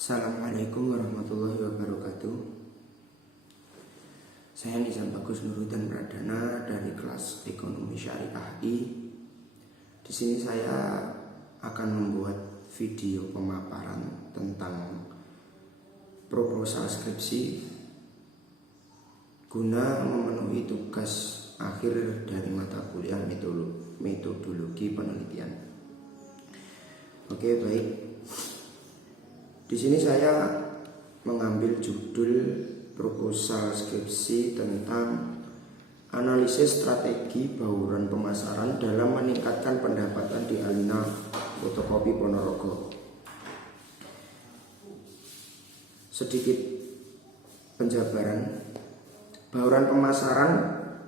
Assalamualaikum warahmatullahi wabarakatuh. Saya Nizam Bagus Nuruddin Pradana dari kelas Ekonomi Syariah I. Di sini saya akan membuat video pemaparan tentang proposal skripsi guna memenuhi tugas akhir dari mata kuliah metodologi penelitian. Oke, baik. Di sini saya mengambil judul proposal skripsi tentang analisis strategi bauran pemasaran dalam meningkatkan pendapatan di Alina Fotokopi Ponorogo. Sedikit penjabaran, bauran pemasaran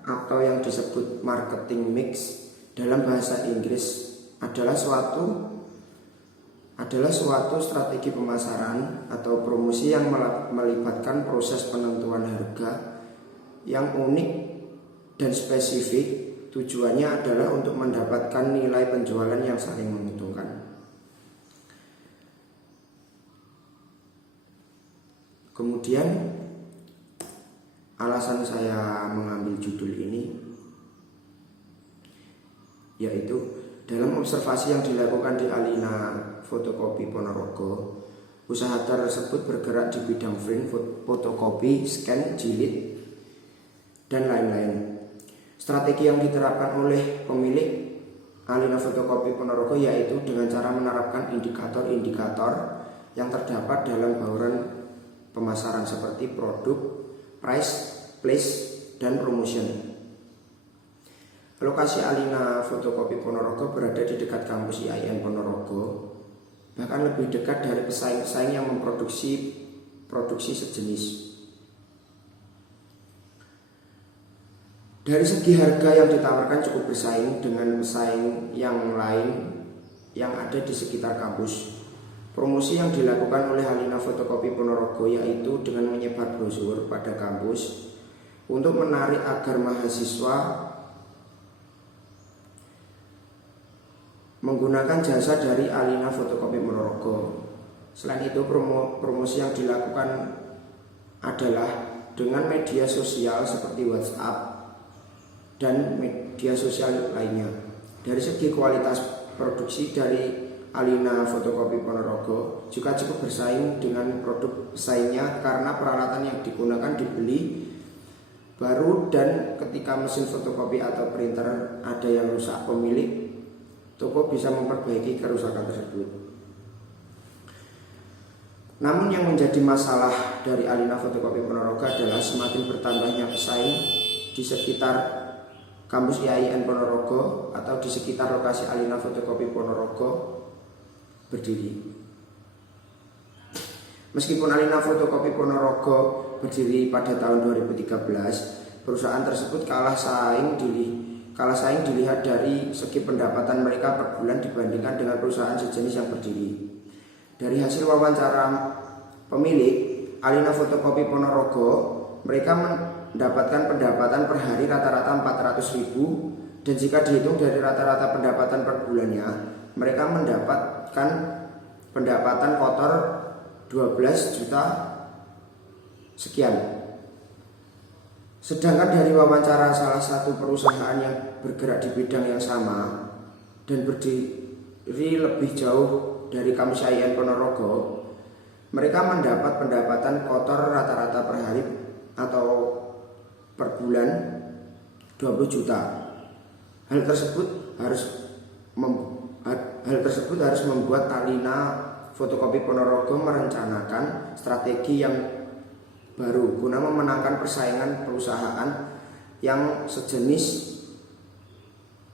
atau yang disebut marketing mix dalam bahasa Inggris adalah suatu strategi pemasaran atau promosi yang melibatkan proses penentuan harga yang unik dan spesifik. Tujuannya adalah untuk mendapatkan nilai penjualan yang saling menguntungkan. Kemudian alasan saya mengambil judul ini yaitu dalam observasi yang dilakukan di Alina Fotokopi Ponorogo, usaha tersebut bergerak di bidang print, fotokopi, scan, jilid, dan lain-lain. Strategi yang diterapkan oleh pemilik Alina Fotokopi Ponorogo yaitu dengan cara menerapkan indikator-indikator yang terdapat dalam bauran pemasaran seperti produk, price, place, dan promotion. Lokasi Alina Fotokopi Ponorogo berada di dekat kampus IAIN Ponorogo, bahkan lebih dekat dari pesaing-pesaing yang memproduksi produksi sejenis. Dari segi harga yang ditawarkan cukup bersaing dengan pesaing yang lain yang ada di sekitar kampus. Promosi yang dilakukan oleh Alina Fotokopi Ponorogo yaitu dengan menyebar brosur pada kampus untuk menarik agar mahasiswa menggunakan jasa dari Alina Fotokopi Ponorogo. Selain itu, promosi yang dilakukan adalah dengan media sosial seperti WhatsApp dan media sosial lainnya. Dari segi kualitas produksi dari Alina Fotokopi Ponorogo juga cukup bersaing dengan produk pesaingnya karena peralatan yang digunakan dibeli baru, dan ketika mesin fotokopi atau printer ada yang rusak, pemilik toko bisa memperbaiki kerusakan tersebut. Namun yang menjadi masalah dari Alina Fotokopi Ponorogo adalah semakin bertambahnya pesaing di sekitar kampus IAIN Ponorogo atau di sekitar lokasi Alina Fotokopi Ponorogo berdiri. Meskipun Alina Fotokopi Ponorogo berdiri pada tahun 2013, perusahaan tersebut kalah saing dilihat dari segi pendapatan mereka per bulan dibandingkan dengan perusahaan sejenis yang berdiri. Dari hasil wawancara pemilik Alina Fotokopi Ponorogo, mereka mendapatkan pendapatan per hari rata-rata 400.000, dan jika dihitung dari rata-rata pendapatan per bulannya, mereka mendapatkan pendapatan kotor 12 juta sekian. Sedangkan dari wawancara salah satu perusahaan yang bergerak di bidang yang sama dan berdiri lebih jauh dari kampus IAIN Ponorogo, mereka mendapat pendapatan kotor rata-rata per hari atau per bulan 20 juta. Hal tersebut harus membuat Alina Fotokopi Ponorogo merencanakan strategi yang baru guna memenangkan persaingan perusahaan yang sejenis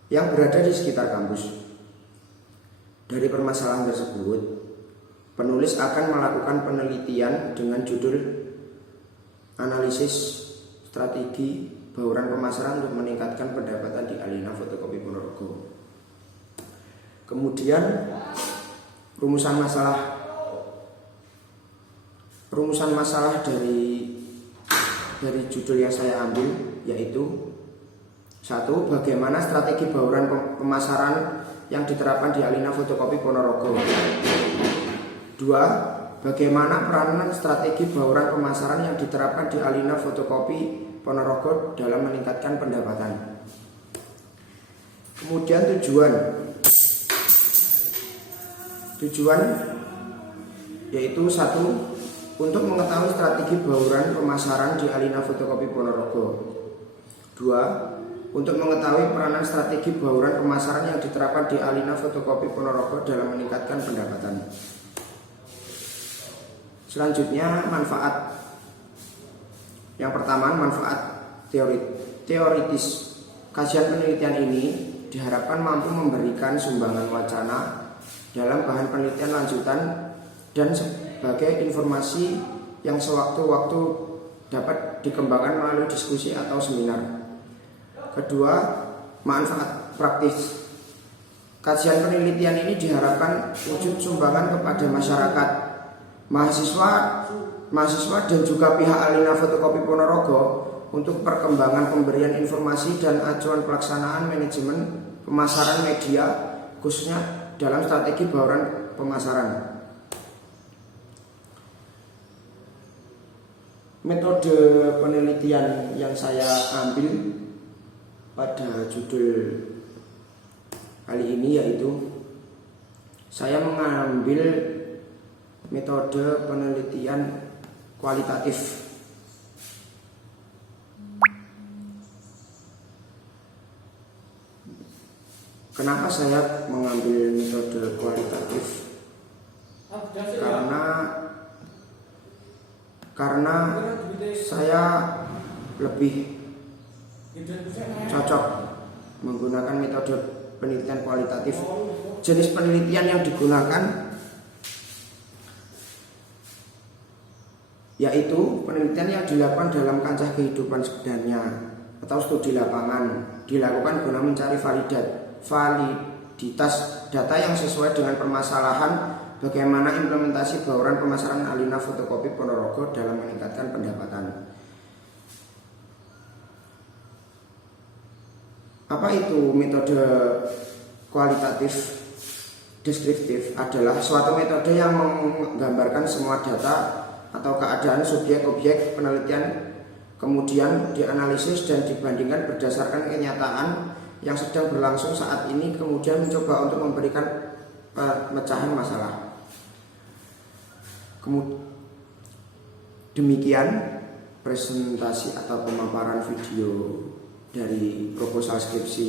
yang berada di sekitar kampus. Dari permasalahan tersebut, penulis akan melakukan penelitian dengan judul analisis strategi bauran pemasaran untuk meningkatkan pendapatan di Alina Fotokopi Ponorogo. Kemudian rumusan masalah dari judul yang saya ambil yaitu 1. Bagaimana strategi bauran pemasaran yang diterapkan di Alina Fotokopi Ponorogo. 2. bagaimana peranan strategi bauran pemasaran yang diterapkan di Alina Fotokopi Ponorogo dalam meningkatkan pendapatan. Kemudian tujuan yaitu 1. Untuk mengetahui strategi bauran pemasaran di Alina Fotokopi Ponorogo. 2. Untuk mengetahui peranan strategi bauran pemasaran yang diterapkan di Alina Fotokopi Ponorogo dalam meningkatkan pendapatan. Selanjutnya manfaat. Yang pertama, manfaat teoritis. Kajian penelitian ini diharapkan mampu memberikan sumbangan wacana dalam bahan penelitian lanjutan dan sebagai informasi yang sewaktu-waktu dapat dikembangkan melalui diskusi atau seminar. Kedua, manfaat praktis. Kajian penelitian ini diharapkan wujud sumbangan kepada masyarakat, mahasiswa dan juga pihak Alina Fotokopi Ponorogo untuk perkembangan pemberian informasi dan acuan pelaksanaan manajemen pemasaran media khususnya dalam strategi bauran pemasaran. Metode penelitian yang saya ambil pada judul kali ini yaitu saya mengambil metode penelitian kualitatif. Kenapa saya mengambil metode kualitatif? Karena saya lebih cocok menggunakan metode penelitian kualitatif. Jenis penelitian yang digunakan yaitu penelitian yang dilakukan dalam kancah kehidupan sebenarnya atau studi lapangan, dilakukan guna mencari validitas data yang sesuai dengan permasalahan bagaimana implementasi bauran pemasaran Alina Fotokopi Ponorogo dalam meningkatkan pendapatan. Apa itu metode kualitatif deskriptif? Adalah suatu metode yang menggambarkan semua data atau keadaan subjek-objek penelitian, kemudian dianalisis dan dibandingkan berdasarkan kenyataan yang sedang berlangsung saat ini, kemudian mencoba untuk memberikan pemecahan masalah. Demikian presentasi atau pemaparan video dari proposal skripsi